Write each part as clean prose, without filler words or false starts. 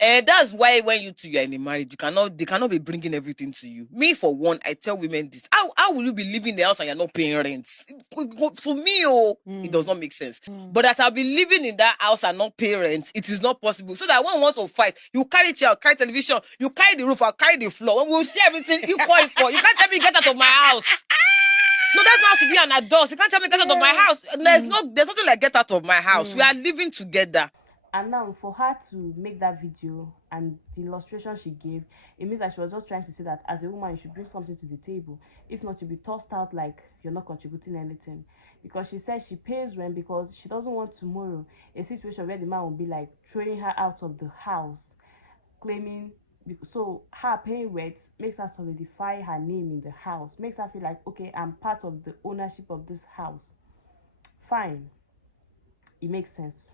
That's why when you two are in a marriage, they cannot be bringing everything to you. Me, for one, I tell women this: how will you be living in the house and you're not paying rent? For me, it does not make sense. But that I'll be living in that house and not pay rent, it is not possible. So that when we want to fight, you carry chair, carry television, you carry the roof, I'll carry the floor. When we'll share everything equal. You can't tell me get out of my house. No, that's not how to be an adult. You can't tell me get out of my house. There's nothing like get out of my house. We are living together. And now for her to make that video and the illustration she gave, it means that she was just trying to say that as a woman you should bring something to the table. If not, you'll be tossed out like you're not contributing anything. Because she says she pays rent because she doesn't want tomorrow a situation where the man will be like throwing her out of the house, claiming. So her paying rent makes her solidify her name in the house, makes her feel like, okay, I'm part of the ownership of this house. Fine, it makes sense.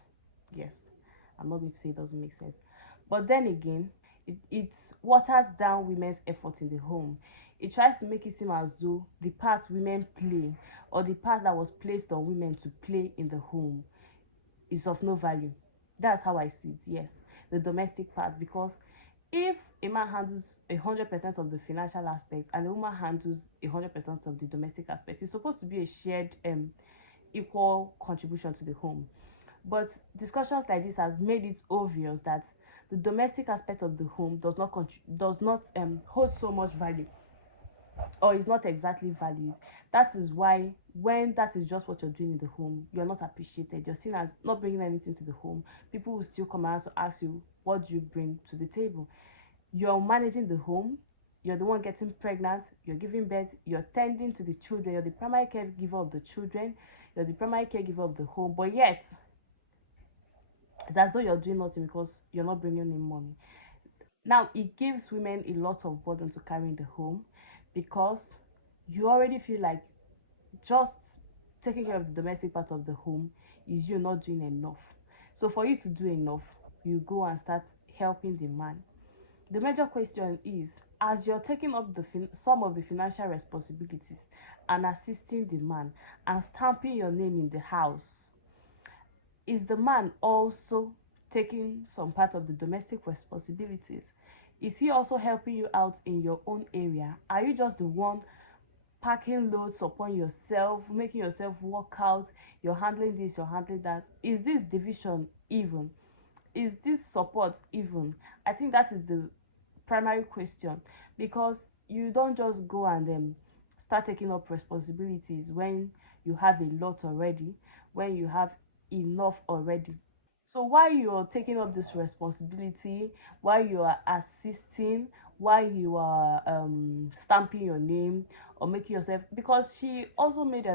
Yes, I'm not going to say it doesn't make sense. But then again, it waters down women's effort in the home. It tries to make it seem as though the part women play or the part that was placed on women to play in the home is of no value. That's how I see it, yes. The domestic part, because if a man handles 100% of the financial aspects and a woman handles 100% of the domestic aspects, it's supposed to be a shared equal contribution to the home. But discussions like this has made it obvious that the domestic aspect of the home does not hold so much value, or is not exactly valued. That is why when that is just what you're doing in the home, you're not appreciated. You're seen as not bringing anything to the home. People will still come around to ask you, what do you bring to the table? You're managing the home. You're the one getting pregnant. You're giving birth. You're tending to the children. You're the primary caregiver of the children. You're the primary caregiver of the home. But yet, it's as though you're doing nothing because you're not bringing in money. Now, it gives women a lot of burden to carry in the home because you already feel like just taking care of the domestic part of the home is you not doing enough. So for you to do enough, you go and start helping the man. The major question is, as you're taking up some of the financial responsibilities and assisting the man and stamping your name in the house, is the man also taking some part of the domestic responsibilities? Is he also helping you out in your own area? Are you just the one packing loads upon yourself, making yourself work out? You're handling this, you're handling that. Is this division even? Is this support even? I think that is the primary question, because you don't just go and start taking up responsibilities when you have a lot already, when you have enough already. So while you're taking up this responsibility, while you are assisting, while you are stamping your name or making yourself, because she also made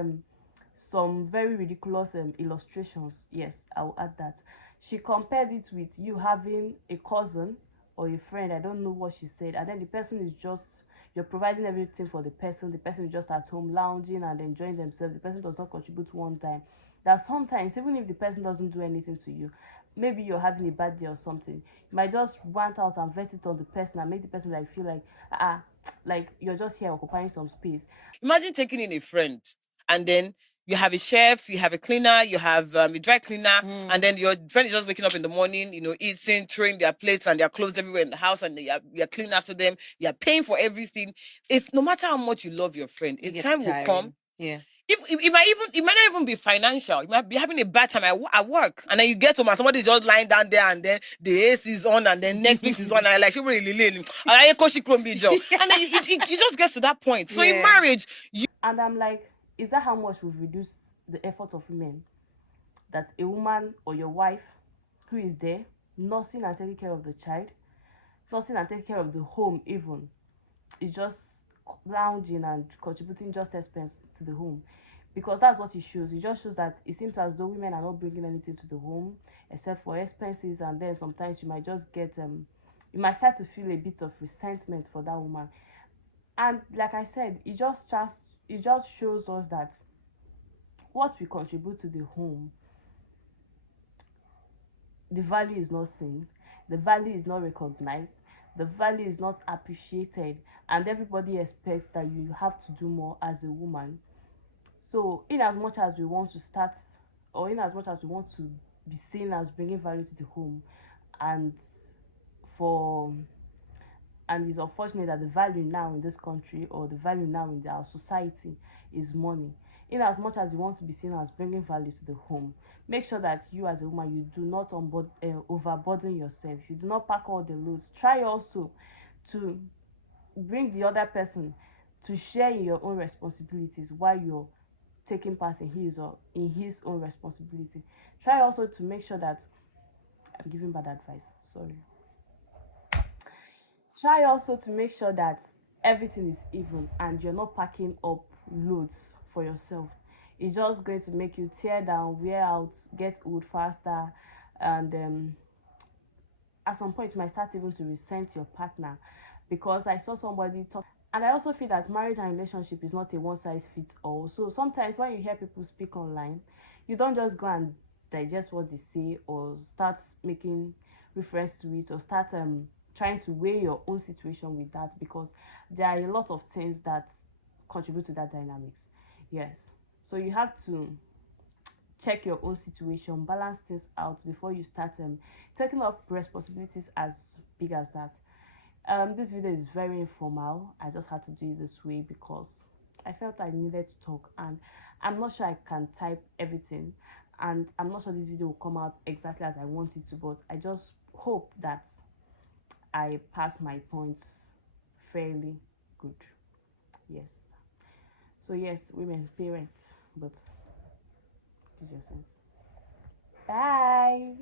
some very ridiculous illustrations. Yes, I will add that. She compared it with you having a cousin or a friend, I don't know what she said, and then the person is just, you're providing everything for the person is just at home lounging and enjoying themselves, the person does not contribute one time. That sometimes even if the person doesn't do anything to you, maybe you're having a bad day or something, you might just rant out and vent it on the person and make the person like feel like like you're just here occupying some space. Imagine taking in a friend and then you have a chef, you have a cleaner, you have a dry cleaner, and then your friend is just waking up in the morning, eating, throwing their plates and their clothes everywhere in the house, and you're cleaning after them, you're paying for everything. It's no matter how much you love your friend, a time will come. Yeah. It might not even be financial. You might be having a bad time at work, and then you get home and somebody's just lying down there, and then the AC is on, and then Netflix is on, and you're like, she really, and then it just gets to that point. So in marriage, And I'm like, is that how much we've reduced the effort of women? That a woman or your wife who is there, nursing and taking care of the child, nursing and taking care of the home even, is just lounging and contributing just expense to the home. Because that's what it shows. It just shows that it seems as though women are not bringing anything to the home except for expenses, and then sometimes you might just get you might start to feel a bit of resentment for that woman. And like I said, it just shows us that what we contribute to the home, the value is not seen, the value is not recognized, the value is not appreciated, and everybody expects that you have to do more as a woman. So in as much as we want to start, or in as much as we want to be seen as bringing value to the home, and for, and it's unfortunate that the value now in this country, or the value now in our society, is money. In as much as you want to be seen as bringing value to the home, make sure that you as a woman, you do not overburden yourself. You do not pack all the loads. Try also to bring the other person to share in your own responsibilities while you're taking part in his own responsibility. Try also to make sure that, I'm giving bad advice, sorry. Try also to make sure that everything is even and you're not packing up loads for yourself. It's just going to make you tear down, wear out, get old faster, and at some point you might start even to resent your partner. Because I saw somebody talk, and I also feel that marriage and relationship is not a one size fits all. So sometimes when you hear people speak online, you don't just go and digest what they say, or start making reference to it, or start trying to weigh your own situation with that, because there are a lot of things that contribute to that dynamics. Yes, so you have to check your own situation, balance things out before you start taking up responsibilities as big as that. This video is very informal. I just had to do it this way because I felt I needed to talk, and I'm not sure I can type everything, and I'm not sure this video will come out exactly as I want it to, but I just hope that I pass my points fairly good. Yes. So yes, women, parents, but use your sense. Bye.